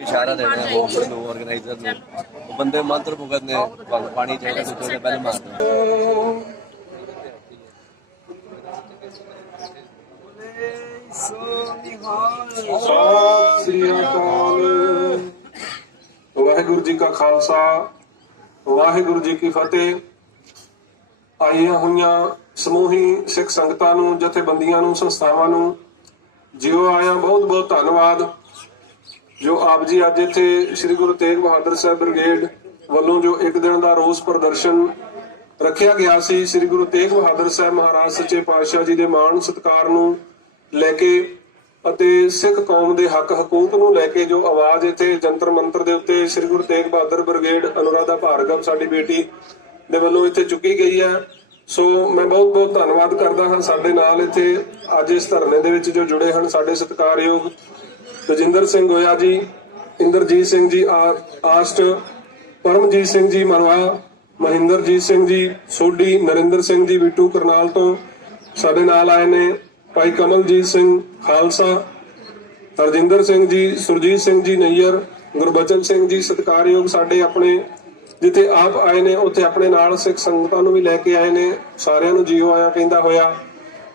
इशारा देना है होस्ट ਨੂੰ ਆਰਗੇਨਾਈਜ਼ਰ ਨੂੰ ਉਹ ਬੰਦੇ ਮੰਤਰ ਭੁਗਤ ਨੇ ਪਾਣੀ ਚਾਹੀਦਾ ਕੁਝ ਉਹਦੇ ਪਹਿਲੇ ਮਾਰ ਦੋ ਸਤਿ ਸ੍ਰੀ ਅਕਾਲ। ਵਾਹਿਗੁਰੂ ਜੀ ਕਾ ਖਾਲਸਾ ਵਾਹਿਗੁਰੂ ਜੀ ਕੀ ਫਤਿਹ। ਆਈਆਂ ਹੋਈਆਂ ਸਮੂਹੀ ਸਿੱਖ ਸੰਗਤਾਂ ਨੂੰ, ਜਥੇਬੰਦੀਆਂ ਨੂੰ, ਸੰਸਥਾਵਾਂ ਨੂੰ ਜਿਉ ਆਇਆ ਬਹੁਤ ਬਹੁਤ ਧੰਨਵਾਦ। ਜੋ ਆਪ ਜੀ ਅੱਜ ਇੱਥੇ ਸ੍ਰੀ ਗੁਰੂ ਤੇਗ ਬਹਾਦਰ ਸਾਹਿਬ ਬ੍ਰਿਗੇਡ ਵੱਲੋਂ ਜੋ ਇੱਕ ਦਿਨ ਦਾ ਰੋਸ ਪ੍ਰਦਰਸ਼ਨ ਰੱਖਿਆ ਗਿਆ ਸੀ, ਸ੍ਰੀ ਗੁਰੂ ਤੇਗ ਬਹਾਦਰ ਸਾਹਿਬ ਮਹਾਰਾਜ ਸੱਚੇ ਪਾਤਸ਼ਾਹ ਜੀ ਦੇ ਮਾਣ ਸਤਿਕਾਰ ਨੂੰ ਲੈ ਕੇ ਅਤੇ ਸਿੱਖ ਕੌਮ ਦੇ ਹੱਕ ਹਕੂਕ ਨੂੰ ਲੈ ਕੇ ਜੋ ਆਵਾਜ਼ ਇੱਥੇ ਜੰਤਰ ਮੰਤਰ ਦੇ ਉੱਤੇ ਸ੍ਰੀ ਗੁਰੂ ਤੇਗ ਬਹਾਦਰ ਬ੍ਰਿਗੇਡ ਅਨੁਰਾਧਾ ਭਾਰਗਵ ਸਾਡੀ ਬੇਟੀ ਦੇ ਵੱਲੋਂ ਇੱਥੇ ਚੁੱਕੀ ਗਈ ਹੈ। ਸੋ ਮੈਂ ਬਹੁਤ ਬਹੁਤ ਧੰਨਵਾਦ ਕਰਦਾ ਹਾਂ। ਸਾਡੇ ਨਾਲ ਇੱਥੇ ਅੱਜ ਇਸ ਧਰਨੇ ਦੇ ਵਿੱਚ ਜੋ ਜੁੜੇ ਹਨ ਸਾਡੇ ਸਤਿਕਾਰਯੋਗ ਤਜਿੰਦਰ ਸਿੰਘ ਗੋਇਆ ਜੀ, ਇੰਦਰਜੀਤ ਸਿੰਘ ਜੀ ਆਸਟ, ਪਰਮਜੀਤ ਸਿੰਘ ਜੀ ਮਰਵਾ, ਮਹਿੰਦਰਜੀਤ ਸਿੰਘ ਜੀ ਸੋਢੀ, ਨਰਿੰਦਰ ਸਿੰਘ ਜੀ ਬਿੱਟੂ ਕਰਨਾਲ ਤੋਂ ਸਾਡੇ ਨਾਲ ਆਏ ਨੇ, ਭਾਈ ਕਮਲਜੀਤ ਸਿੰਘ ਖਾਲਸਾ, ਹਰਜਿੰਦਰ ਸਿੰਘ ਜੀ, ਸੁਰਜੀਤ ਸਿੰਘ ਜੀ ਨਈਅਰ, ਗੁਰਬਚਨ ਸਿੰਘ ਜੀ ਸਤਿਕਾਰਯੋਗ ਸਾਡੇ ਆਪਣੇ ਜਿੱਥੇ ਆਪ ਆਏ ਨੇ ਉੱਥੇ ਆਪਣੇ ਨਾਲ ਸਿੱਖ ਸੰਗਤਾਂ ਨੂੰ ਵੀ ਲੈ ਕੇ ਆਏ ਨੇ। ਸਾਰਿਆਂ ਨੂੰ ਜੀਓ ਆਇਆ ਕਹਿੰਦਾ ਹੋਇਆ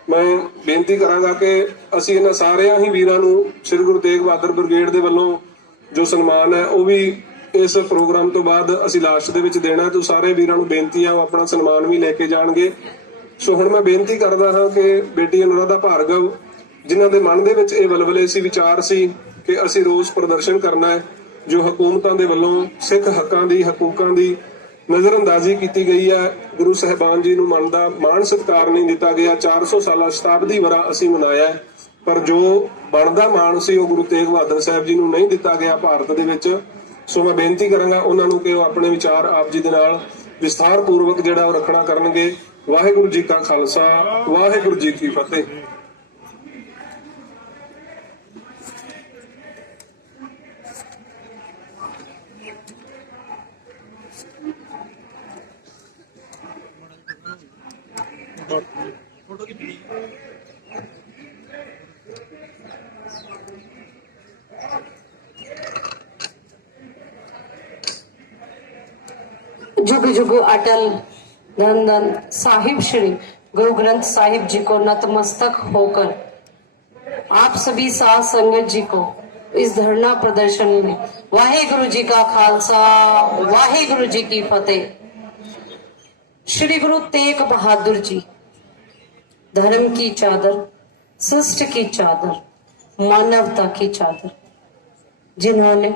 ਮੈਂ ਬੇਨਤੀ ਕਰਾਂਗਾ ਕਿ ਅਸੀਂ ਇਹਨਾਂ ਸਾਰਿਆਂ ਹੀ ਵੀਰਾਂ ਨੂੰ ਸ੍ਰੀ ਗੁਰੂ ਤੇਗ ਬਹਾਦਰ ਬ੍ਰਿਗੇਡ ਦੇ ਵੱਲੋਂ ਜੋ ਸਨਮਾਨ ਹੈ ਉਹ ਵੀ ਇਸ ਪ੍ਰੋਗਰਾਮ ਤੋਂ ਬਾਅਦ ਅਸੀਂ ਲਾਸਟ ਦੇ ਵਿੱਚ ਦੇਣਾ। ਤੇ ਸਾਰੇ ਵੀਰਾਂ ਨੂੰ ਬੇਨਤੀ ਆ ਉਹ ਆਪਣਾ ਸਨਮਾਨ ਵੀ ਲੈ ਕੇ ਜਾਣਗੇ। ਸੋ ਹੁਣ ਮੈਂ ਬੇਨਤੀ ਕਰਦਾ ਹਾਂ ਕਿ ਬੇਟੀ ਅਨੁਰਾਧਾ ਭਾਰਗਵ ਜਿਨ੍ਹਾਂ ਦੇ ਮਨ ਦੇ ਵਿੱਚ ਇਹ ਵਲਵਲੇ ਸੀ, ਵਿਚਾਰ ਸੀ ਕਿ ਅਸੀਂ ਰੋਸ ਪ੍ਰਦਰਸ਼ਨ ਕਰਨਾ ਹੈ, ਜੋ ਹਕੂਮਤਾਂ ਦੇ ਵੱਲੋਂ ਸਿੱਖ ਹੱਕਾਂ ਦੀ ਹਕੂਕਾਂ ਦੀ ਨਜ਼ਰਅੰਦਾਜ਼ੀ ਕੀਤੀ ਗਈ ਹੈ, ਗੁਰੂ ਸਾਹਿਬਾਨ ਜੀ ਨੂੰ ਮੰਨਦਾ ਮਾਣ ਸਤਿਕਾਰ ਨਹੀਂ ਦਿੱਤਾ ਗਿਆ। 400 ਸਾਲਾ ਸ਼ਤਾਬਦੀ ਵਰਾ ਅਸੀਂ ਮਨਾਇਆ, ਪਰ ਜੋ ਬਣਦਾ ਮਾਣ ਸੀ ਉਹ ਗੁਰੂ ਤੇਗ ਬਹਾਦਰ ਸਾਹਿਬ ਜੀ ਨੂੰ ਨਹੀਂ ਦਿੱਤਾ ਗਿਆ ਭਾਰਤ ਦੇ ਵਿੱਚ। ਸੋ ਮੈਂ ਬੇਨਤੀ ਕਰਾਂਗਾ ਉਹਨਾਂ ਨੂੰ ਕਿ ਉਹ ਆਪਣੇ ਵਿਚਾਰ ਆਪ ਜੀ ਦੇ ਨਾਲ ਵਿਸਥਾਰ ਪੂਰਵਕ ਜਿਹੜਾ ਉਹ ਰੱਖਣਾ ਕਰਨਗੇ। ਵਾਹਿਗੁਰੂ ਜੀ ਕਾ ਖਾਲਸਾ ਵਾਹਿਗੁਰੂ ਜੀ ਕੀ ਫਤਿਹ। जुग जुग अटल धन धन साहिब श्री गुरु ग्रंथ साहिब जी को नतमस्तक होकर आप सभी साध संगत जी को इस धरना प्रदर्शन में वाहेगुरु जी का खालसा वाहेगुरु जी की फतेह। श्री गुरु तेग बहादुर जी धर्म की चादर, शिष्ट की चादर, मानवता की चादर, जिन्होंने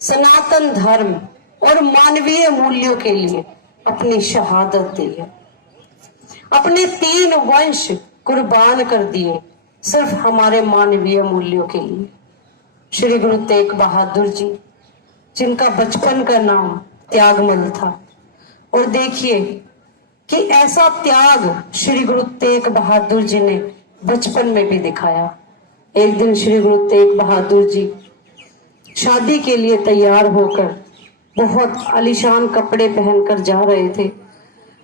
सनातन धर्म और मानवीय मूल्यों के लिए अपनी शहादत दी है, अपने 3 वंश कुर्बान कर दिए सिर्फ हमारे मानवीय मूल्यों के लिए। श्री गुरु तेग बहादुर जी जिनका बचपन का नाम त्यागमल था, और देखिए कि ऐसा त्याग श्री गुरु तेग बहादुर जी ने बचपन में भी दिखाया। एक दिन श्री गुरु तेग बहादुर जी शादी के लिए तैयार होकर बहुत आलीशान कपड़े पहनकर जा रहे थे।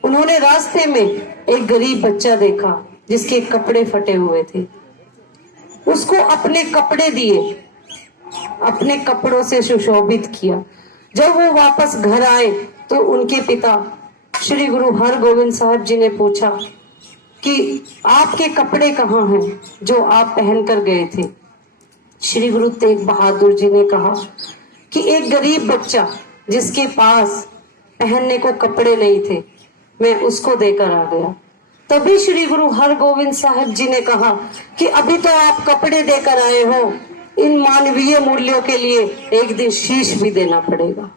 उन्होंने रास्ते में एक गरीब बच्चा देखा जिसके कपड़े फटे हुए थे। उसको अपने कपड़े दिए, अपने कपड़ों से सुशोभित किया। जब वो वापस घर आए तो उनके पिता श्री गुरु हरगोविंद साहब जी ने पूछा कि आपके कपड़े कहाँ हैं जो आप पहन कर गए थे। श्री गुरु तेग बहादुर जी ने कहा कि एक गरीब बच्चा जिसके पास पहनने को कपड़े नहीं थे, मैं उसको देकर आ गया। तभी श्री गुरु हरगोविंद साहब जी ने कहा कि अभी तो आप कपड़े देकर आए हो, इन मानवीय मूल्यों के लिए एक दिन शीश भी देना पड़ेगा।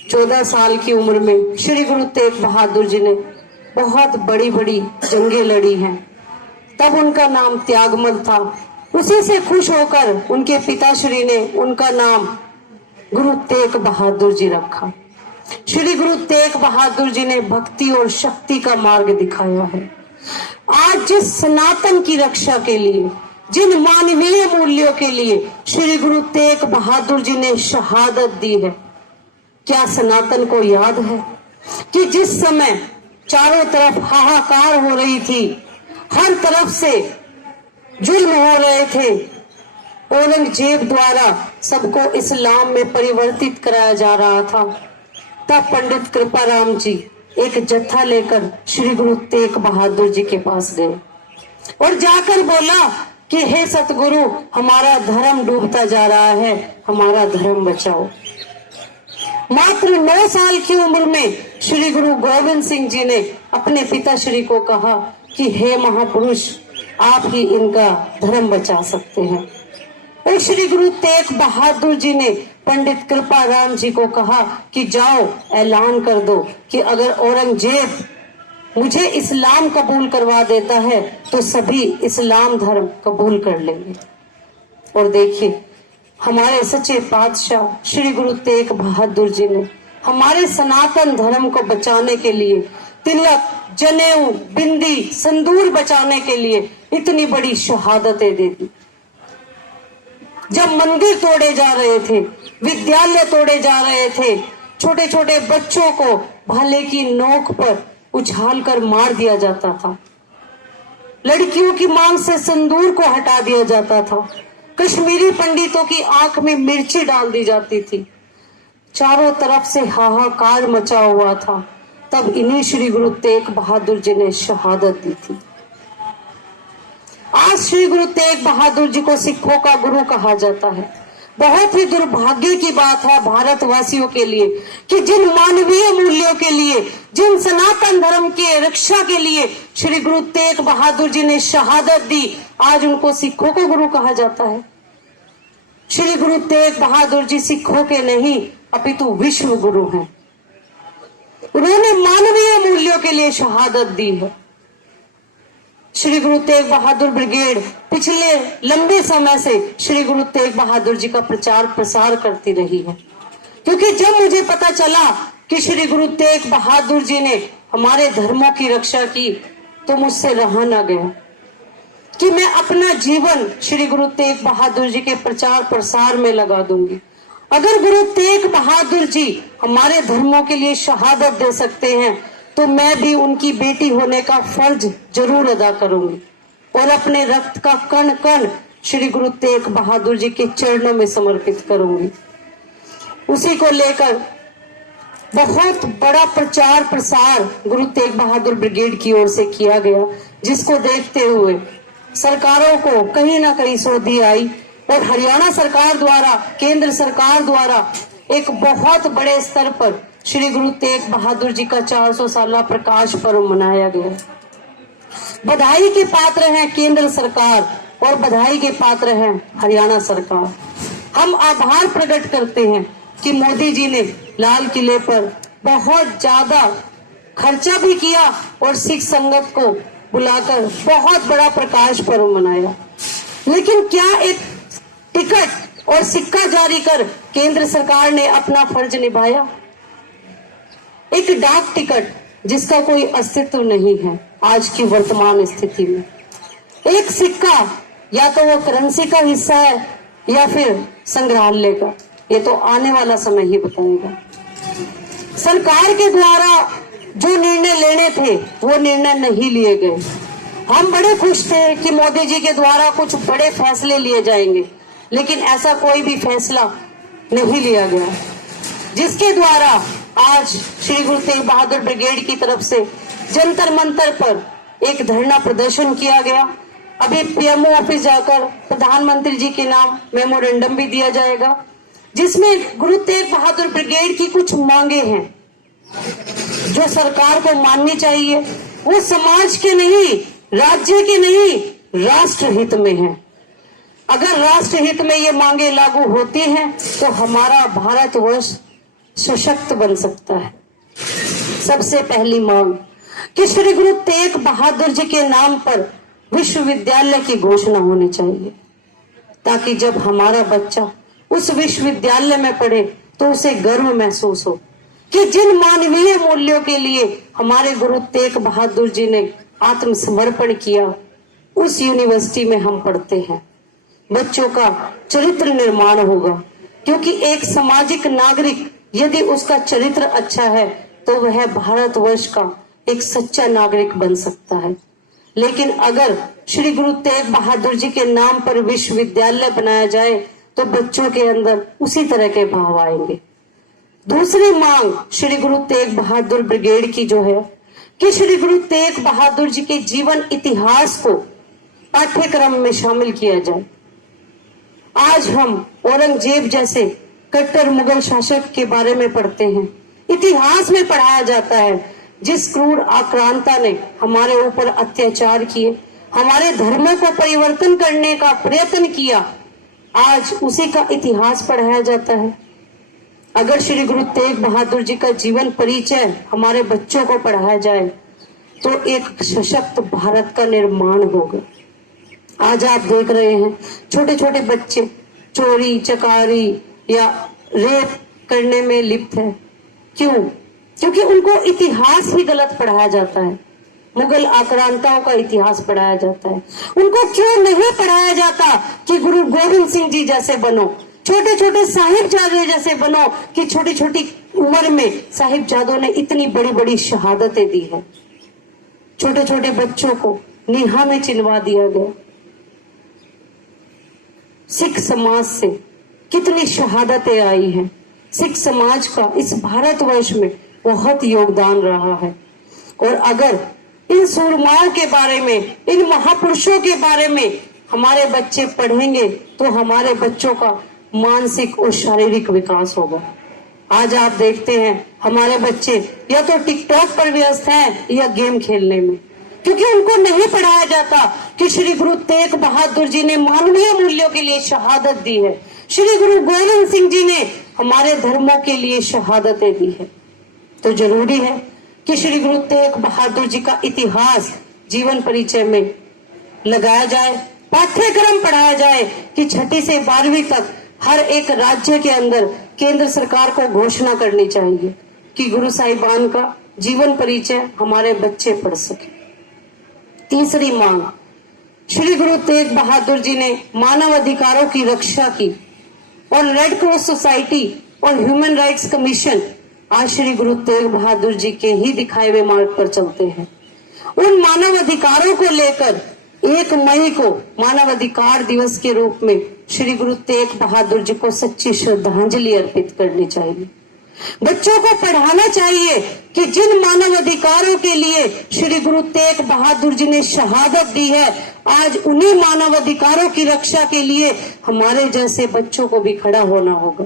14 साल की उम्र में श्री गुरु तेग बहादुर जी ने बहुत बड़ी बड़ी जंगें लड़ी हैं। तब उनका नाम त्यागमल था। उसी से खुश होकर उनके पिताश्री ने उनका नाम गुरु तेग बहादुर जी रखा। श्री गुरु तेग बहादुर जी ने भक्ति और शक्ति का मार्ग दिखाया है। आज जिस सनातन की रक्षा के लिए, जिन मानवीय मूल्यों के लिए श्री गुरु तेग बहादुर जी ने शहादत दी है, क्या सनातन को याद है कि जिस समय चारों तरफ हाहाकार हो रही थी, हर तरफ से जुल्म हो रहे थे, औरंगजेब द्वारा सबको इस्लाम में परिवर्तित कराया जा रहा था, तब पंडित कृपाराम जी एक जत्था लेकर श्री गुरु तेग बहादुर जी के पास गए और जाकर बोला कि हे सतगुरु, हमारा धर्म डूबता जा रहा है, हमारा धर्म बचाओ। मात्र 9 साल की उम्र में श्री गुरु गोविंद सिंह जी ने अपने पिताश्री को कहा कि हे महापुरुष, आप ही इनका धर्म बचा सकते हैं। और श्री गुरु तेग बहादुर जी ने पंडित कृपाराम जी को कहा कि जाओ ऐलान कर दो कि अगर औरंगजेब मुझे इस्लाम कबूल करवा देता है तो सभी इस्लाम धर्म कबूल कर लेंगे। और देखिए, हमारे सच्चे पातशाह श्री गुरु तेग बहादुर जी ने हमारे सनातन धर्म को बचाने के लिए, तिलक, जनेऊ, बिंदी, संदूर बचाने के लिए इतनी बड़ी शहादतें दे दी। जब मंदिर तोड़े जा रहे थे, विद्यालय तोड़े जा रहे थे, छोटे छोटे बच्चों को भाले की नोक पर उछालकर मार दिया जाता था, लड़कियों की मांग से संदूर को हटा दिया जाता था, कश्मीरी पंडितों की आंख में मिर्ची डाल दी जाती थी, चारों तरफ से हाहाकार मचा हुआ था, तब इन्हीं श्री गुरु तेग बहादुर जी ने शहादत दी थी। आज श्री गुरु तेग बहादुर जी को सिखों का गुरु कहा जाता है। बहुत ही दुर्भाग्य की बात है भारतवासियों के लिए कि जिन मानवीय मूल्यों के लिए, जिन सनातन धर्म की रक्षा के लिए श्री गुरु तेग बहादुर जी ने शहादत दी, आज उनको सिखों का गुरु कहा जाता है। श्री गुरु तेग बहादुर जी सिखों के नहीं अपितु विश्व गुरु हैं। उन्होंने मानवीय मूल्यों के लिए शहादत दी है। श्री गुरु तेग बहादुर ब्रिगेड पिछले लंबे समय से श्री गुरु तेग बहादुर जी का प्रचार प्रसार करती रही है, क्योंकि जब मुझे पता चला कि श्री गुरु तेग बहादुर जी ने हमारे धर्मों की रक्षा की तो मुझसे रहा न गया कि मैं अपना जीवन श्री गुरु तेग बहादुर जी के प्रचार प्रसार में लगा दूंगी। अगर गुरु तेग बहादुर जी हमारे धर्मों के लिए शहादत दे सकते हैं तो मैं भी उनकी बेटी होने का फर्ज जरूर अदा करूंगी और अपने रक्त का कण कण श्री गुरु तेग बहादुर जी के चरणों में समर्पित करूंगी। उसी को लेकर बहुत बड़ा प्रचार प्रसार गुरु तेग बहादुर ब्रिगेड की ओर से किया गया, जिसको देखते हुए सरकारों को कहीं ना कहीं सोधी आई और हरियाणा सरकार द्वारा, केंद्र सरकार द्वारा एक बहुत बड़े स्तर पर श्री गुरु तेग बहादुर जी का 400 साला प्रकाश पर्व मनाया गया। बधाई के पात्र हैं केंद्र सरकार और बधाई के पात्र हैं हरियाणा सरकार। हम आभार प्रकट करते हैं कि मोदी जी ने लाल किले पर बहुत ज्यादा खर्चा भी किया और सिख संगत को बुलाकर बहुत बड़ा प्रकाश पर्व मनाया। लेकिन क्या एक टिकट और सिक्का जारी कर केंद्र सरकार ने अपना फर्ज निभाया? एक डाक टिकट जिसका कोई अस्तित्व नहीं है आज की वर्तमान स्थिति में, एक सिक्का या तो वो करेंसी का हिस्सा है या फिर संग्रहालय का, ये तो आने वाला समय ही बताएगा। सरकार के द्वारा जो निर्णय लेने थे वो निर्णय नहीं लिए गए। हम बड़े खुश थे कि मोदी जी के द्वारा कुछ बड़े फैसले लिए जाएंगे, लेकिन ऐसा कोई भी फैसला नहीं लिया गया, जिसके द्वारा आज श्री गुरु तेग बहादुर ब्रिगेड की तरफ से जंतर मंतर पर एक धरना प्रदर्शन किया गया। अभी पीएमओ ऑफिस जाकर प्रधानमंत्री जी के नाम मेमोरेंडम भी दिया जाएगा, जिसमें गुरु तेग बहादुर ब्रिगेड की कुछ मांगे हैं जो सरकार को माननी चाहिए। वो समाज के नहीं, राज्य के नहीं, राष्ट्र हित में है। अगर राष्ट्र हित में ये मांगे लागू होती हैं तो हमारा भारतवर्ष सशक्त बन सकता है। सबसे पहली मांग कि श्री गुरु तेग बहादुर जी के नाम पर विश्वविद्यालय की घोषणा होनी चाहिए, ताकि जब हमारा बच्चा उस विश्वविद्यालय में पढ़े तो उसे गर्व महसूस हो कि जिन मानवीय मूल्यों के लिए हमारे गुरु तेग बहादुर जी ने आत्मसमर्पण किया, उस यूनिवर्सिटी में हम पढ़ते हैं। बच्चों का चरित्र निर्माण होगा, क्योंकि एक सामाजिक नागरिक यदि उसका चरित्र अच्छा है तो वह भारतवर्ष का एक सच्चा नागरिक बन सकता है। लेकिन अगर श्री गुरु तेग बहादुर जी के नाम पर विश्वविद्यालय बनाया जाए तो बच्चों के अंदर उसी तरह के भाव आएंगे। दूसरी मांग श्री गुरु तेग बहादुर ब्रिगेड की जो है कि श्री गुरु तेग बहादुर जी के जीवन इतिहास को पाठ्यक्रम में शामिल किया जाए। आज हम औरंगजेब जैसे कट्टर मुगल शासक के बारे में पढ़ते हैं, इतिहास में पढ़ाया जाता है जिस क्रूर आक्रांता ने हमारे ऊपर अत्याचार किए, हमारे धर्मों को परिवर्तन करने का प्रयत्न किया, आज उसी का इतिहास पढ़ाया जाता है। अगर श्री गुरु तेग बहादुर जी का जीवन परिचय हमारे बच्चों को पढ़ाया जाए तो एक सशक्त भारत का निर्माण होगा। आज आप देख रहे हैं छोटे छोटे बच्चे चोरी चकारी या रेप करने में लिप्त है। क्यों? क्योंकि उनको इतिहास ही गलत पढ़ाया जाता है, मुगल आक्रांताओं का इतिहास पढ़ाया जाता है। उनको क्यों नहीं पढ़ाया जाता कि गुरु गोविंद सिंह जी जैसे बनो, छोटे छोटे साहिबजादे जैसे बनो, कि छोटी छोटी उम्र में साहिबजादों ने इतनी बड़ी बड़ी शहादतें दी है। छोटे छोटे बच्चों को नीहा में चिनवा दिया गया। सिख समाज से कितनी शहादतें आई हैं। सिख समाज का इस भारतवर्ष में बहुत योगदान रहा है। और अगर इन सूरमाओं के बारे में, इन महापुरुषों के बारे में हमारे बच्चे पढ़ेंगे तो हमारे बच्चों का मानसिक और शारीरिक विकास होगा। आज आप देखते हैं हमारे बच्चे या तो टिकटॉक पर व्यस्त हैं या गेम खेलने में, क्योंकि उनको नहीं पढ़ाया जाता कि श्री गुरु तेग बहादुर जी ने मानवीय मूल्यों के लिए शहादत दी है। श्री गुरु गोविंद सिंह जी ने हमारे धर्मों के लिए शहादतें दी है। तो जरूरी है कि श्री गुरु तेग बहादुर जी का इतिहास जीवन परिचय में लगाया जाए, पाठ्यक्रम पढ़ाया जाए कि 6ठी से 12वीं तक हर एक राज्य के अंदर केंद्र सरकार को घोषणा करनी चाहिए कि गुरु साहिबान का जीवन परिचय हमारे बच्चे पढ़ सके। तीसरी मांग, श्री गुरु तेग बहादुर जी ने मानव अधिकारों की रक्षा की और रेड क्रॉस सोसाइटी और ह्यूमन राइट्स कमीशन आज श्री गुरु तेग बहादुर जी के ही दिखाए हुए मार्ग पर चलते हैं। उन मानव अधिकारों को लेकर 1 मई को मानव अधिकार दिवस के रूप में श्री गुरु तेग बहादुर जी को सच्ची श्रद्धांजलि अर्पित करनी चाहिए। बच्चों को पढ़ाना चाहिए कि जिन मानव अधिकारों के लिए श्री गुरु तेग बहादुर जी ने शहादत दी है, आज उन्हीं मानव अधिकारों की रक्षा के लिए हमारे जैसे बच्चों को भी खड़ा होना होगा।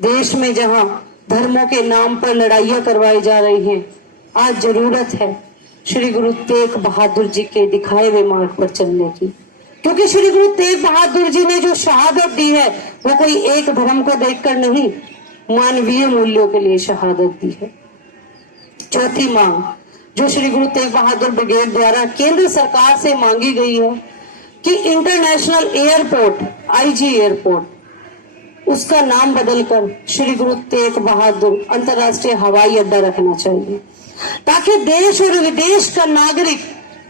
देश में जहां धर्मों के नाम पर लड़ाइयां करवाई जा रही हैं, आज जरूरत है श्री गुरु तेग बहादुर जी के दिखाए हुए मार्ग पर चलने की, क्योंकि श्री गुरु तेग बहादुर जी ने जो शहादत दी है वो कोई एक धर्म को देखकर नहीं, मानवीय मूल्यों के लिए शहादत दी है। चौथी मांग जो श्री गुरु तेग बहादुर ब्रिगेड द्वारा केंद्र सरकार से मांगी गई है कि इंटरनेशनल एयरपोर्ट आईजी एयरपोर्ट उसका नाम बदलकर श्री गुरु तेग बहादुर अंतर्राष्ट्रीय हवाई अड्डा रखना चाहिए, ताकि देश और विदेश का नागरिक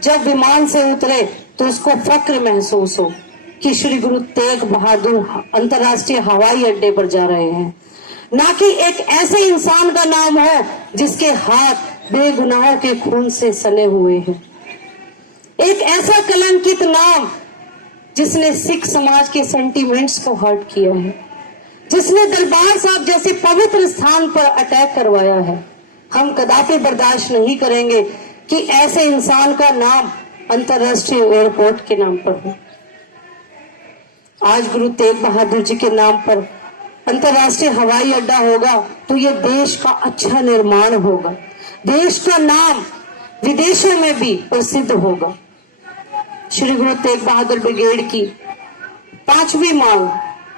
जब विमान से उतरे तो उसको फक्र महसूस हो कि श्री गुरु तेग बहादुर अंतर्राष्ट्रीय हवाई अड्डे पर जा रहे हैं, ना कि एक ऐसे इंसान का नाम हो जिसके हाथ बेगुनाहों के खून से सने हुए हैं। एक ऐसा कलंकित नाम जिसने सिख समाज के सेंटिमेंट्स को हर्ट किया है, जिसने दरबार साहब जैसे पवित्र स्थान पर अटैक करवाया है। हम कदापि बर्दाश्त नहीं करेंगे कि ऐसे इंसान का नाम अंतर्राष्ट्रीय एयरपोर्ट के नाम पर हो। आज गुरु तेग बहादुर जी के नाम पर अंतर्राष्ट्रीय हवाई अड्डा होगा तो ये देश का अच्छा निर्माण होगा, देश का नाम विदेशों में भी प्रसिद्ध होगा। श्री गुरु तेग बहादुर ब्रिगेड की 5वीं मांग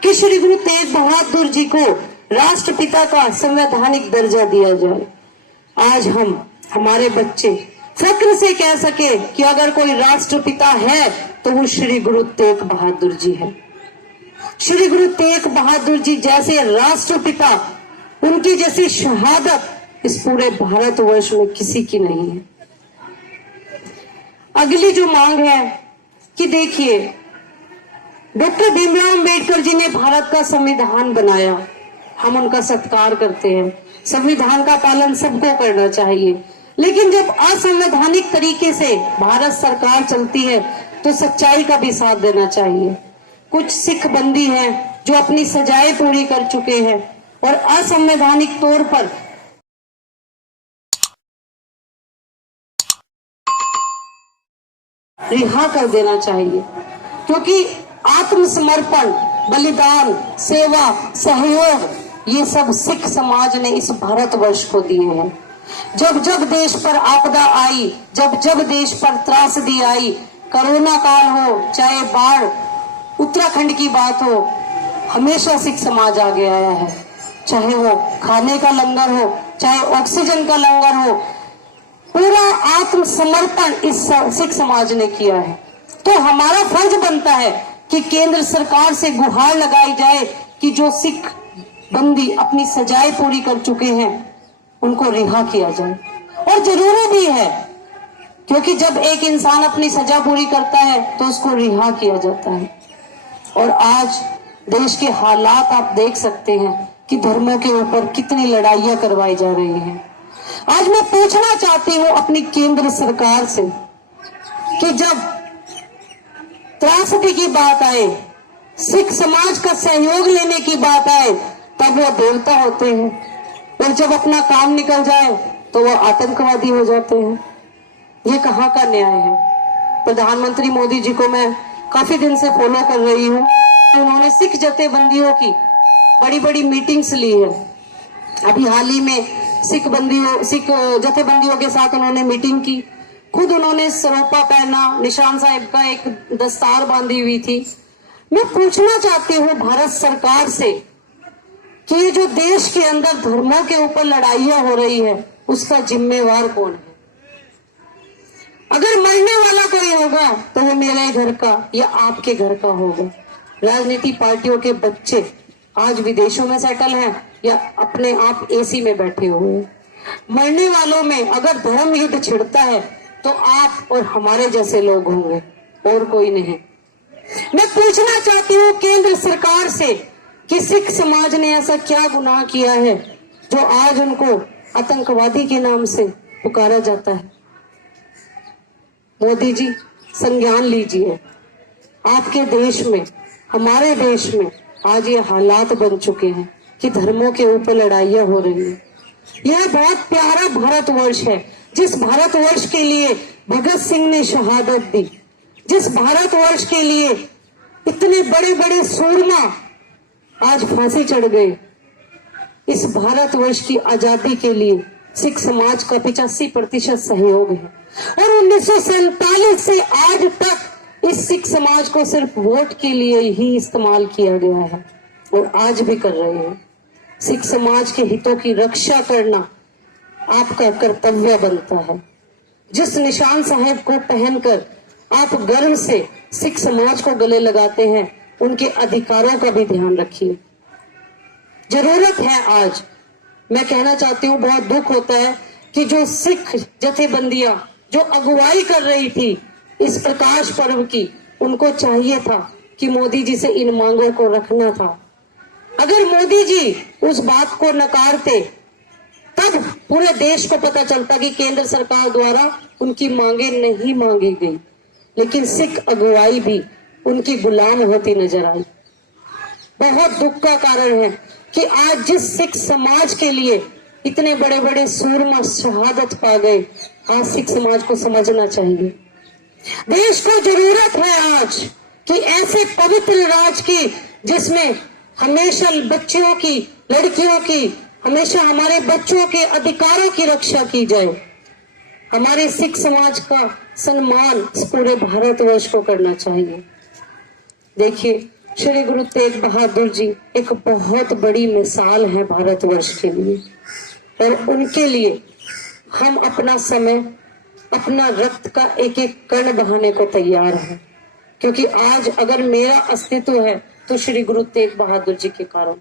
कि श्री गुरु तेग बहादुर जी को राष्ट्रपिता का संवैधानिक दर्जा दिया जाए। आज हम हमारे बच्चे फक्र से कह सके कि अगर कोई राष्ट्रपिता है तो वो श्री गुरु तेग बहादुर जी है। श्री गुरु तेग बहादुर जी जैसे राष्ट्रपिता, उनकी जैसी शहादत इस पूरे भारतवर्ष में किसी की नहीं है। अगली जो मांग है कि देखिए, डॉक्टर भीमराव अंबेडकर जी ने भारत का संविधान बनाया, हम उनका सत्कार करते हैं, संविधान का पालन सबको करना चाहिए, लेकिन जब असंवैधानिक तरीके से भारत सरकार चलती है तो सच्चाई का भी साथ देना चाहिए। कुछ सिख बंदी हैं जो अपनी सजाएं पूरी कर चुके हैं और असंवैधानिक तौर पर रिहा कर देना चाहिए, क्योंकि आत्मसमर्पण, बलिदान, सेवा, सहयोग ये सब सिख समाज ने इस भारतवर्ष को दिए हैं। जब जब देश पर आपदा आई, जब जब देश पर त्रासदी आई, कोरोना काल हो चाहे बाढ़, उत्तराखंड की बात हो, हमेशा सिख समाज आगे आया है। चाहे वो खाने का लंगर हो, चाहे ऑक्सीजन का लंगर हो, पूरा आत्मसमर्पण इस सिख समाज ने किया है। तो हमारा फर्ज बनता है कि केंद्र सरकार से गुहार लगाई जाए कि जो सिख बंदी अपनी सजाएं पूरी कर चुके हैं उनको रिहा किया जाए। और जरूरी भी है, क्योंकि जब एक इंसान अपनी सजा पूरी करता है तो उसको रिहा किया जाता है। और आज देश के हालात आप देख सकते हैं कि धर्मों के ऊपर कितनी लड़ाइयां करवाई जा रही हैं। आज मैं पूछना चाहती हूँ अपनी केंद्र सरकार से कि जब त्रासदी की बात आए, सिख समाज का सहयोग लेने की बात आए, तब वो देवता होते हैं, और जब अपना काम निकल जाए तो वो आतंकवादी हो जाते हैं। ये कहाँ का न्याय है? प्रधानमंत्री मोदी जी को मैं काफी दिन से फॉलो कर रही हूँ। उन्होंने सिख जथेबंदियों की बड़ी बड़ी मीटिंग्स ली है। अभी हाल ही में सिख जथेबंदियों के साथ उन्होंने मीटिंग की। खुद उन्होंने सरोपा पहना, निशान साहिब का एक दस्तार बांधी हुई थी। मैं पूछना चाहती हूँ भारत सरकार से कि ये जो देश के अंदर धर्मों के ऊपर लड़ाइयां हो रही है, उसका जिम्मेवार कौन है? अगर मरने वाला कोई होगा तो वो मेरे घर का या आपके घर का होगा। राजनीति पार्टियों के बच्चे आज विदेशों में सेटल हैं या अपने आप एसी में बैठे हुए हैं। मरने वालों में अगर धर्म युद्ध छिड़ता है तो आप और हमारे जैसे लोग होंगे, और कोई नहीं। मैं पूछना चाहती हूँ केंद्र सरकार से कि सिख समाज ने ऐसा क्या गुनाह किया है जो आज उनको आतंकवादी के नाम से पुकारा जाता है? मोदी जी, संज्ञान लीजिए। आपके देश में, हमारे देश में आज ये हालात बन चुके हैं कि धर्मों के ऊपर लड़ाइयां हो रही है। यह बहुत प्यारा भारतवर्ष है, जिस भारतवर्ष के लिए भगत सिंह ने शहादत दी, जिस भारतवर्ष के लिए इतने बड़े बड़े सूरमा आज फांसी चढ़ गए। इस भारतवर्ष की आजादी के लिए सिख समाज का 85% सहयोग है, और 1947 से आज तक इस सिख समाज को सिर्फ वोट के लिए ही इस्तेमाल किया गया है, और आज भी कर रहे हैं। सिख समाज के हितों की रक्षा करना आपका कर्तव्य बनता है। जिस निशान साहिब को पहनकर आप गर्व से सिख समाज को गले लगाते हैं, उनके अधिकारों का भी ध्यान रखिए। जरूरत है आज, मैं कहना चाहती हूँ, बहुत दुख होता है कि जो सिख जथेबंदियां जो अगुवाई कर रही थी इस प्रकाश पर्व की, उनको चाहिए था कि मोदी जी से इन मांगों को रखना था। अगर मोदी जी उस बात को नकारते तब पूरे देश को पता चलता कि केंद्र सरकार द्वारा उनकी मांगे नहीं मांगी गई, लेकिन सिख अगुवाई भी उनकी गुलाम होती नजर आई। बहुत दुख का कारण है कि आज जिस सिख समाज के लिए इतने बड़े बड़े सूरमा शहादत पा गए, आज सिख समाज को समझना चाहिए। देश को जरूरत है आज कि ऐसे पवित्र राज की, जिसमें हमेशा बच्चियों की, लड़कियों की, हमेशा हमारे बच्चों के अधिकारों की रक्षा की जाए। हमारे सिख समाज का सम्मान इस पूरे भारतवर्ष को करना चाहिए। देखिए, श्री गुरु तेग बहादुर जी एक बहुत बड़ी मिसाल है भारतवर्ष के लिए, और उनके लिए हम अपना समय, अपना रक्त का एक एक कण बहाने को तैयार है, क्योंकि आज अगर मेरा अस्तित्व है तो श्री गुरु तेग बहादुर जी के कारण।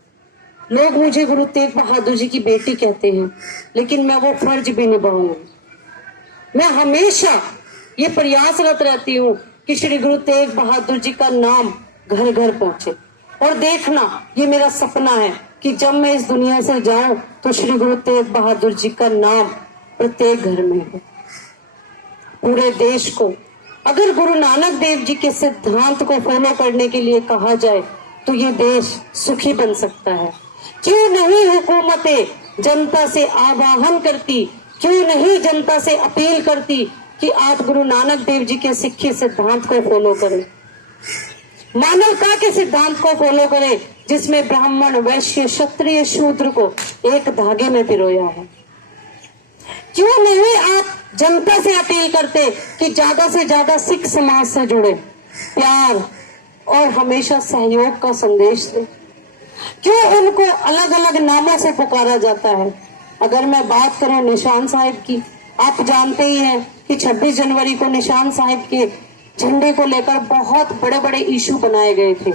लोग मुझे गुरु तेग बहादुर जी की बेटी कहते हैं, लेकिन मैं वो फर्ज भी निभाऊंगी। मैं हमेशा ये प्रयासरत रहती हूँ कि श्री गुरु तेग बहादुर जी का नाम घर घर पहुंचे। और देखना, ये मेरा सपना है कि जब मैं इस दुनिया से जाऊं तो श्री गुरु तेग बहादुर जी का नाम प्रत्येक घर में हो। पूरे देश को अगर गुरु नानक देव जी के सिद्धांत को फॉलो करने के लिए कहा जाए तो ये देश सुखी बन सकता है। क्यों नहीं हुकूमतें जनता से आह्वान करती, क्यों नहीं जनता से अपील करती कि आप गुरु नानक देव जी के सिखे सिद्धांत को फॉलो करें, मानवता के सिद्धांत को फॉलो करें, जिसमें ब्राह्मण, वैश्य, क्षत्रिय, शूद्र को एक धागे में पिरोया है। क्यों नहीं आप जनता से अपील करते कि ज्यादा से ज्यादा सिख समाज से जुड़े, प्यार और हमेशा सहयोग का संदेश दे। क्यों उनको अलग अलग नामों से पुकारा जाता है। अगर मैं बात करूं निशान साहिब की, आप जानते ही हैं कि 26 जनवरी को निशान साहिब के झंडे को लेकर बहुत बड़े बड़े इशू बनाए गए थे।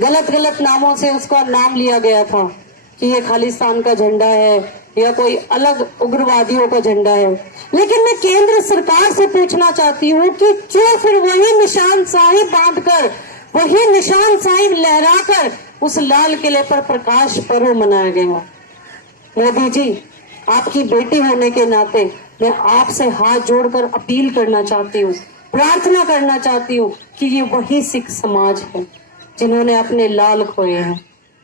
गलत गलत नामों से उसका नाम लिया गया था कि ये खालिस्तान का झंडा है या कोई अलग उग्रवादियों का झंडा है। लेकिन मैं केंद्र सरकार से पूछना चाहती हूँ कि क्यों फिर वही निशान साहिब बांधकर, वही निशान साहिब लहराकर उस लाल किले पर प्रकाश पर्व मनाया गया। मोदी जी, आपकी बेटी होने के नाते मैं आपसे हाथ जोड़कर अपील करना चाहती हूँ, प्रार्थना करना चाहती हूँ कि ये वही सिख समाज है जिन्होंने अपने लाल खोए हैं,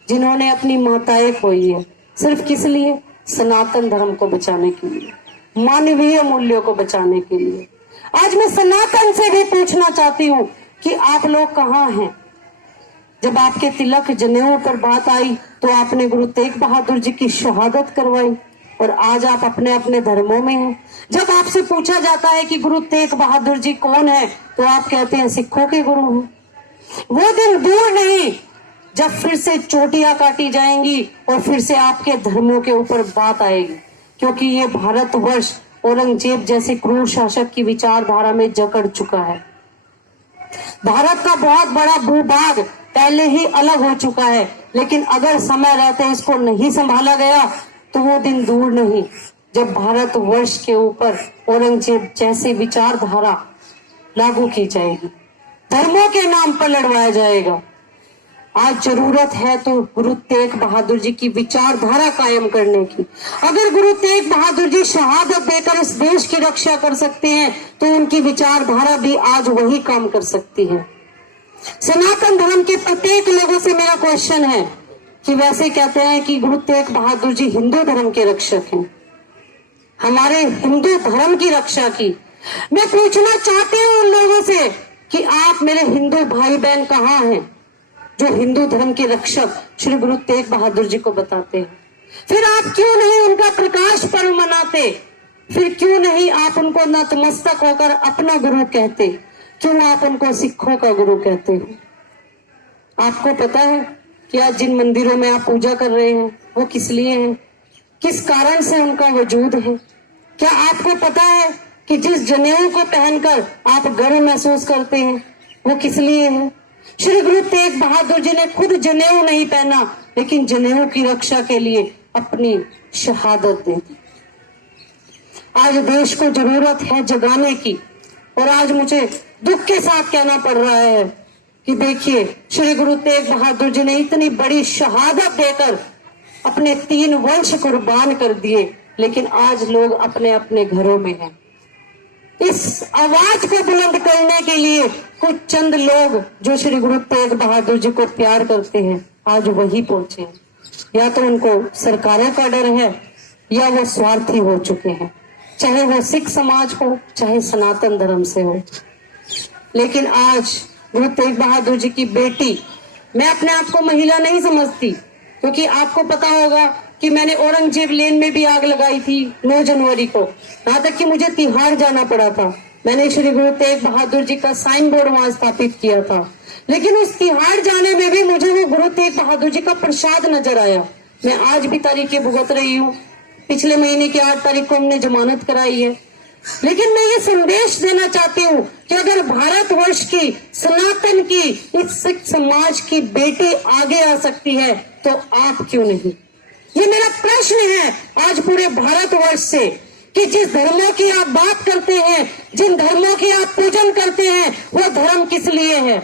जिन्होंने अपनी माताएं खोई है, सिर्फ किस लिए? सनातन धर्म को बचाने के लिए, मानवीय मूल्यों को बचाने के लिए। आज मैं सनातन से भी पूछना चाहती हूँ कि आप लोग कहाँ हैं? जब आपके तिलक जनेऊ पर बात आई तो आपने गुरु तेग बहादुर जी की शहादत करवाई और आज आप अपने अपने धर्मों में हैं। जब आपसे पूछा जाता है कि गुरु तेग बहादुर जी कौन है तो आप कहते हैं सिखों के गुरु हैं। वो दिन दूर नहीं जब फिर से चोटियां काटी जाएंगी और फिर से आपके धर्मों के ऊपर बात आएगी, क्योंकि ये भारतवर्ष औरंगजेब जैसे क्रूर शासक की विचारधारा में जकड़ चुका है। भारत का बहुत बड़ा भूभाग पहले ही अलग हो चुका है, लेकिन अगर समय रहते इसको नहीं संभाला गया तो वो दिन दूर नहीं जब भारतवर्ष के ऊपर औरंगजेब जैसी विचारधारा लागू की जाएगी, धर्मों के नाम पर लड़वाया जाएगा। आज जरूरत है तो गुरु तेग बहादुर जी की विचारधारा कायम करने की। अगर गुरु तेग बहादुर जी शहादत देकर इस देश की रक्षा कर सकते हैं तो उनकी विचारधारा भी आज वही काम कर सकती है। सनातन धर्म के प्रत्येक लोगों से मेरा क्वेश्चन है कि वैसे कहते हैं कि गुरु तेग बहादुर जी हिंदू धर्म के रक्षक हैं, हमारे हिंदू धर्म की रक्षा की। मैं पूछना चाहती हूँ उन लोगों से कि आप मेरे हिंदू भाई बहन कहाँ हैं जो हिंदू धर्म के रक्षक श्री गुरु तेग बहादुर जी को बताते हैं? फिर आप क्यों नहीं उनका प्रकाश पर्व मनाते? फिर क्यों नहीं आप उनको नतमस्तक होकर अपना गुरु कहते? क्यों आप उनको सिखों का गुरु कहते हो? आपको पता है कि आज जिन मंदिरों में आप पूजा कर रहे हैं वो किस लिए है, किस कारण से उनका वजूद है? क्या आपको पता है कि जिस जनेऊ को पहनकर आप गर्व महसूस करते हैं वो किस लिए है? श्री गुरु तेग बहादुर जी ने खुद जनेऊ नहीं पहना, लेकिन जनेऊ की रक्षा के लिए अपनी शहादत दे दी। आज देश को जरूरत है जगाने की, और आज मुझे दुख के साथ कहना पड़ रहा है कि देखिए श्री गुरु तेग बहादुर जी ने इतनी बड़ी शहादत देकर अपने 3 वंश कुर्बान कर दिए, लेकिन आज लोग अपने अपने घरों में हैं। इस आवाज को बुलंद करने के लिए कुछ चंद लोग जो श्री गुरु तेग बहादुर जी को प्यार करते हैं आज वही पहुंचे हैं। या तो उनको सरकारों का डर है या वो स्वार्थी हो चुके हैं, चाहे वो सिख समाज हो चाहे सनातन धर्म से हो। लेकिन आज गुरु तेग बहादुर जी की बेटी, मैं अपने आप को महिला नहीं समझती, क्योंकि आपको पता होगा कि मैंने औरंगजेब लेन में भी आग लगाई थी 9 जनवरी को, यहाँ तक कि मुझे तिहाड़ जाना पड़ा था। मैंने श्री गुरु तेग बहादुर जी का साइन बोर्ड वहां स्थापित किया था, लेकिन उस तिहाड़ जाने में भी मुझे वो गुरु तेग बहादुर जी का प्रसाद नजर आया। मैं आज भी तारीखें भुगत रही हूँ। पिछले महीने की 8 तारीख को हमने जमानत कराई है। लेकिन मैं ये संदेश देना चाहती हूँ कि अगर भारतवर्ष की, सनातन की, इस सिख समाज की बेटी आगे आ सकती है तो आप क्यों नहीं? ये मेरा प्रश्न है आज पूरे भारतवर्ष से कि जिस धर्मों की आप बात करते हैं, जिन धर्मों की आप पूजन करते हैं, वो धर्म किस लिए है?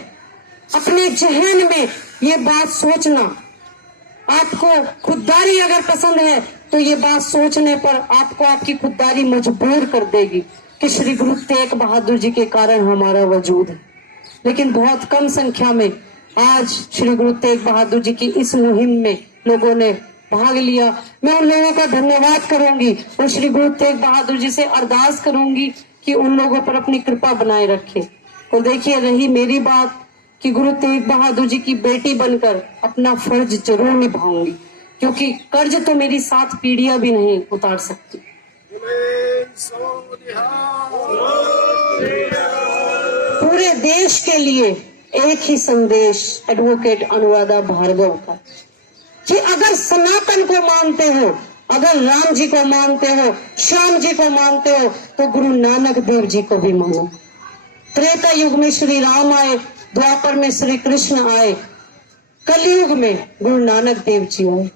अपने जहन में ये बात सोचना। आपको खुददारी अगर पसंद है तो ये बात सोचने पर आपको आपकी खुददारी मजबूर कर देगी कि श्री गुरु तेग बहादुर जी के कारण हमारा वजूद है। लेकिन बहुत कम संख्या में आज श्री गुरु तेग बहादुर जी की इस मुहिम में लोगों ने भाग लिया। मैं उन लोगों का धन्यवाद करूंगी और श्री गुरु तेग बहादुर जी से अरदास करूंगी कि उन लोगों पर अपनी कृपा बनाए रखे। और देखिए, रही मेरी बात कि गुरु तेग बहादुर जी की बेटी बनकर अपना फर्ज जरूर निभाऊंगी, क्योंकि कर्ज तो मेरी 7 पीढ़ियां भी नहीं उतार सकती। पूरे देश के लिए एक ही संदेश एडवोकेट अनुराधा भार्गव का, कि अगर सनातन को मानते हो, अगर राम जी को मानते हो, श्याम जी को मानते हो, तो गुरु नानक देव जी को भी मानो। त्रेता युग में श्री राम आए, द्वापर में श्री कृष्ण आए, कलयुग में गुरु नानक देव जी आए।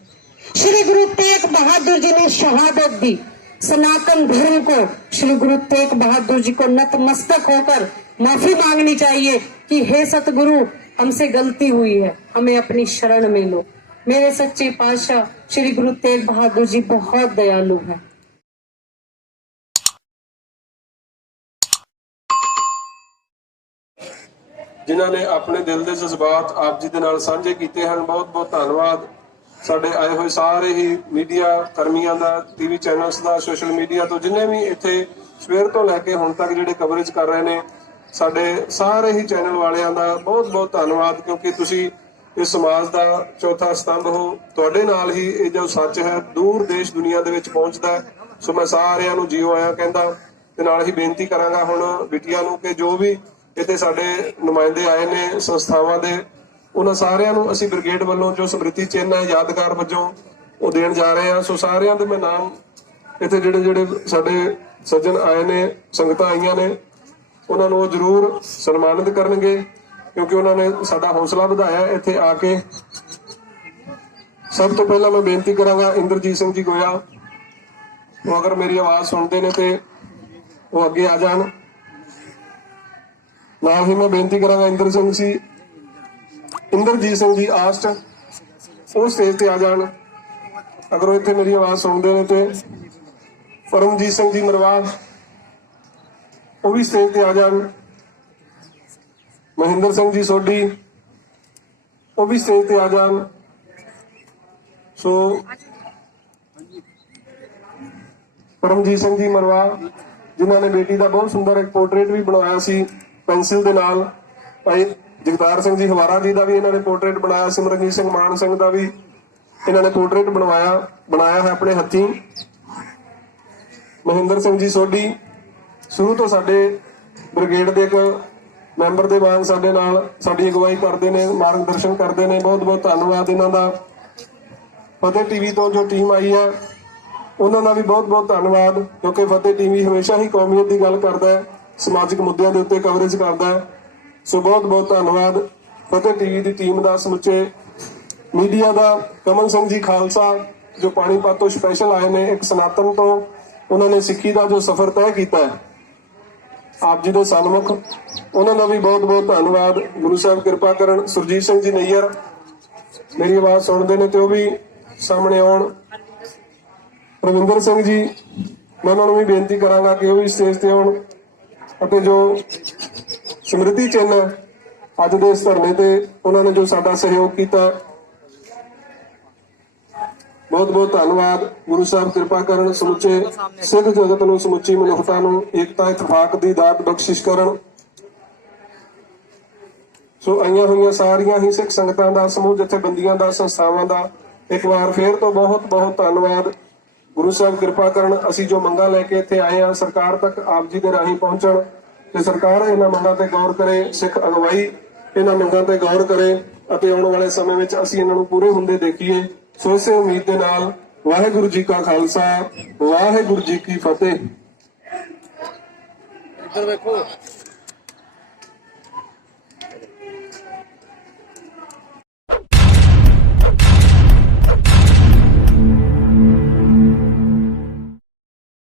श्री गुरु तेग बहादुर जी ने शहादत दी। सनातन धर्म को श्री गुरु तेग बहादुर जी को नतमस्तक होकर माफी मांगनी चाहिए कि हे सतगुरु, हमसे गलती हुई है, हमें अपनी शरण में लो। मेरे सच्चे पातशाह श्री गुरु तेग बहादुर जी बहुत दयालु है। ਜਿਨ੍ਹਾਂ ਨੇ ਆਪਣੇ ਦਿਲ ਦੇ ਜਜ਼ਬਾਤ ਆਪ ਜੀ ਦੇ ਨਾਲ ਸਾਂਝੇ ਕੀਤੇ ਹਨ, ਬਹੁਤ ਬਹੁਤ ਧੰਨਵਾਦ। ਸਾਡੇ ਆਏ ਹੋਏ ਸਾਰੇ ਹੀ ਮੀਡੀਆ ਕਰਮੀਆਂ ਦਾ, ਟੀਵੀ ਚੈਨਲਸ ਦਾ, ਸੋਸ਼ਲ ਮੀਡੀਆ ਤੋਂ ਜਿੰਨੇ ਵੀ ਇੱਥੇ ਸਵੇਰ ਤੋਂ ਲੈ ਕੇ ਹੁਣ ਤੱਕ ਜਿਹੜੇ ਕਵਰੇਜ ਕਰ ਰਹੇ ਨੇ, ਸਾਡੇ ਸਾਰੇ ਹੀ ਚੈਨਲ ਵਾਲਿਆਂ ਦਾ ਬਹੁਤ ਬਹੁਤ ਧੰਨਵਾਦ, ਕਿਉਂਕਿ ਤੁਸੀਂ ਇਸ ਸਮਾਜ ਦਾ ਚੌਥਾ ਸਤੰਭ ਹੋ। ਤੁਹਾਡੇ ਨਾਲ ਹੀ ਇਹ ਜੋ ਸੱਚ ਹੈ ਦੂਰ ਦੇਸ਼ ਦੁਨੀਆ ਦੇ ਵਿੱਚ ਪਹੁੰਚਦਾ ਹੈ। ਸੋ ਮੈਂ ਸਾਰਿਆਂ ਨੂੰ ਜੀਓ ਆਇਆਂ ਕਹਿੰਦਾ, ਤੇ ਨਾਲ ਹੀ ਬੇਨਤੀ ਕਰਾਂਗਾ ਹੁਣ ਬਿਟੀਆਂ ਨੂੰ ਕਿ ਜੋ ਵੀ ਇੱਥੇ ਸਾਡੇ ਨੁਮਾਇੰਦੇ ਆਏ ਨੇ ਸੰਸਥਾਵਾਂ ਦੇ, ਉਹਨਾਂ ਸਾਰਿਆਂ ਨੂੰ ਅਸੀਂ ਬ੍ਰਿਗੇਡ ਵੱਲੋਂ ਜੋ ਸਮ੍ਰਿਤੀ ਚਿੰਨ੍ਹ ਹੈ ਯਾਦਗਾਰ ਵਜੋਂ ਉਹ ਦੇਣ ਜਾ ਰਹੇ ਹਾਂ। ਸੋ ਸਾਰਿਆਂ ਦੇ ਮੈਂ ਨਾਮ ਇੱਥੇ ਜਿਹੜੇ ਸਾਡੇ ਸੱਜਣ ਆਏ ਨੇ, ਸੰਗਤਾਂ ਆਈਆਂ ਨੇ, ਉਹਨਾਂ ਨੂੰ ਉਹ ਜ਼ਰੂਰ ਸਨਮਾਨਿਤ ਕਰਨਗੇ, ਕਿਉਂਕਿ ਉਹਨਾਂ ਨੇ ਸਾਡਾ ਹੌਸਲਾ ਵਧਾਇਆ ਇੱਥੇ ਆ ਕੇ। ਸਭ ਤੋਂ ਪਹਿਲਾਂ ਮੈਂ ਬੇਨਤੀ ਕਰਾਂਗਾ ਇੰਦਰਜੀਤ ਸਿੰਘ ਜੀ ਗੋਇਆ, ਉਹ ਅਗਰ ਮੇਰੀ ਆਵਾਜ਼ ਸੁਣਦੇ ਨੇ ਤੇ ਉਹ ਅੱਗੇ ਆ ਜਾਣ। ਨਾਲ ਹੀ ਮੈਂ ਬੇਨਤੀ ਕਰਾਂਗਾ ਇੰਦਰਜੀਤ ਸਿੰਘ ਜੀ ਆਸਟ, ਉਹ ਸਟੇਜ ਤੇ ਆ ਜਾਣ ਅਗਰ ਉਹ ਇੱਥੇ ਮੇਰੀ ਆਵਾਜ਼ ਸੁਣਦੇ ਨੇ। ਤੇ ਪਰਮਜੀਤ ਸਿੰਘ ਜੀ ਮਰਵਾਹ, ਉਹ ਵੀ ਸਟੇਜ ਤੇ ਆ ਜਾਣ। ਮਹਿੰਦਰ ਸਿੰਘ ਜੀ ਸੋਢੀ, ਉਹ ਵੀ ਸਟੇਜ ਤੇ ਆ ਜਾਣ। ਸੋ ਪਰਮਜੀਤ ਸਿੰਘ ਜੀ ਮਰਵਾਹ, ਜਿਨ੍ਹਾਂ ਨੇ ਬੇਟੀ ਦਾ ਬਹੁਤ ਸੁੰਦਰ ਇੱਕ ਪੋਰਟਰੇਟ ਵੀ ਬਣਾਇਆ ਸੀ ਪੈਨਸਿਲ ਦੇ ਨਾਲ। ਭਾਈ ਜਗਤਾਰ ਸਿੰਘ ਜੀ ਹਵਾਰਾ ਜੀ ਦਾ ਵੀ ਇਹਨਾਂ ਨੇ ਪੋਰਟਰੇਟ ਬਣਾਇਆ। ਸਿਮਰਨਜੀਤ ਸਿੰਘ ਮਾਨ ਸਿੰਘ ਦਾ ਵੀ ਇਹਨਾਂ ਨੇ ਪੋਰਟਰੇਟ ਬਣਾਇਆ ਹੈ ਆਪਣੇ ਹੱਥੀਂ। ਮਹਿੰਦਰ ਸਿੰਘ ਜੀ ਸੋਢੀ ਸ਼ੁਰੂ ਤੋਂ ਸਾਡੇ ਬ੍ਰਿਗੇਡ ਦੇ ਇੱਕ ਮੈਂਬਰ ਦੇ ਵਾਂਗ ਸਾਡੇ ਨਾਲ ਸਾਡੀ ਅਗਵਾਈ ਕਰਦੇ ਨੇ, ਮਾਰਗਦਰਸ਼ਨ ਕਰਦੇ ਨੇ। ਬਹੁਤ ਬਹੁਤ ਧੰਨਵਾਦ ਇਹਨਾਂ ਦਾ। ਫਤਿਹ ਟੀਵੀ ਤੋਂ ਜੋ ਟੀਮ ਆਈ ਹੈ ਉਹਨਾਂ ਦਾ ਵੀ ਬਹੁਤ ਬਹੁਤ ਧੰਨਵਾਦ, ਕਿਉਂਕਿ ਫਤਿਹ ਟੀਵੀ ਹਮੇਸ਼ਾ ਹੀ ਕੌਮੀਅਤ ਦੀ ਗੱਲ ਕਰਦਾ ਹੈ, ਸਮਾਜਿਕ ਮੁੱਦਿਆਂ ਦੇ ਉੱਤੇ ਕਵਰੇਜ ਕਰਦਾ ਹੈ। ਸੋ ਬਹੁਤ ਬਹੁਤ ਧੰਨਵਾਦ ਫਤਿਹ ਟੀਵੀ ਦੀ ਟੀਮ ਦਾ, ਸਮੁੱਚੇ ਮੀਡੀਆ ਦਾ। ਕਮਲ ਸਿੰਘ ਜੀ ਖਾਲਸਾ ਜੋ ਪਾਣੀਪਤ ਤੋਂ ਸਪੈਸ਼ਲ ਆਏ ਨੇ, ਇੱਕ ਸਨਾਤਨ ਤੋਂ, ਉਹਨਾਂ ਨੇ ਸਿੱਖੀ ਦਾ ਜੋ ਸਫ਼ਰ ਤੈਅ ਕੀਤਾ ਹੈ ਆਪ ਜੀ ਦੇ ਸਨਮੁਖ, ਉਹਨਾਂ ਦਾ ਵੀ ਬਹੁਤ ਬਹੁਤ ਧੰਨਵਾਦ। ਗੁਰੂ ਸਾਹਿਬ ਕਿਰਪਾ ਕਰਨ। ਸੁਰਜੀਤ ਸਿੰਘ ਜੀ ਨਈਅਰ ਮੇਰੀ ਆਵਾਜ਼ ਸੁਣਦੇ ਨੇ ਤੇ ਉਹ ਵੀ ਸਾਹਮਣੇ ਆਉਣ। ਰਵਿੰਦਰ ਸਿੰਘ ਜੀ, ਮੈਂ ਉਹਨਾਂ ਨੂੰ ਵੀ ਬੇਨਤੀ ਕਰਾਂਗਾ ਕਿ ਉਹ ਵੀ ਸਟੇਜ ਤੇ ਆਉਣ। ਅਤੇ ਜੋ ਸਮ੍ਰਿਤੀ ਚਿੰਨ੍ਹ ਅੱਜ ਦੇ ਇਸ ਧਰਨੇ ਤੇ ਉਹਨਾਂ ਨੇ ਜੋ ਸਾਡਾ ਸਹਿਯੋਗ ਕੀਤਾ, ਬਹੁਤ ਬਹੁਤ ਧੰਨਵਾਦ। ਗੁਰੂ ਸਾਹਿਬ ਕਿਰਪਾ ਕਰਨ, ਸਮੁੱਚੇ ਸਿੱਖ ਜਗਤ ਨੂੰ, ਸਮੁੱਚੀ ਮਨੁੱਖਤਾ ਨੂੰ ਏਕਤਾ ਇਤਫਾਕ ਦੀ ਦਾਤ ਬਖਸ਼ਿਸ਼ ਕਰਨ। ਸੋ ਆਈਆਂ ਹੋਈਆਂ ਸਾਰੀਆਂ ਹੀ ਸਿੱਖ ਸੰਗਤਾਂ ਦਾ, ਸਮੂਹ ਜਥੇਬੰਦੀਆਂ ਦਾ, ਸੰਸਥਾਵਾਂ ਦਾ ਇੱਕ ਵਾਰ ਫੇਰ ਤੋਂ ਬਹੁਤ ਬਹੁਤ ਧੰਨਵਾਦ। ਗੁਰੂ ਸਾਹਿਬ ਕਿਰਪਾ ਕਰਨ, ਅਸੀਂ ਜੋ ਮੰਗਾਂ ਲੈ ਕੇ ਇੱਥੇ ਆਏ ਹਾਂ ਸਰਕਾਰ ਤੱਕ ਆਪ ਜੀ ਦੇ ਰਾਹੀਂ ਪਹੁੰਚਣ, ਤੇ ਸਰਕਾਰ ਇਹਨਾਂ ਮੰਗਾਂ ਤੇ ਗੌਰ ਕਰੇ, ਸਿੱਖ ਅਗਵਾਈ ਇਹਨਾਂ ਮੰਗਾਂ ਤੇ ਗੌਰ ਕਰੇ ਅਤੇ ਆਉਣ ਵਾਲੇ ਸਮੇਂ ਵਿੱਚ ਅਸੀਂ ਇਹਨਾਂ ਨੂੰ ਪੂਰੇ ਹੁੰਦੇ ਦੇਖੀਏ। ਸੋ ਇਸੇ ਉਮੀਦ ਦੇ ਨਾਲ ਵਾਹਿਗੁਰੂ ਜੀ ਕਾ ਖਾਲਸਾ, ਵਾਹਿਗੁਰੂ ਜੀ ਕੀ ਫਤਿਹ। ਇੱਧਰ ਵੇਖੋ।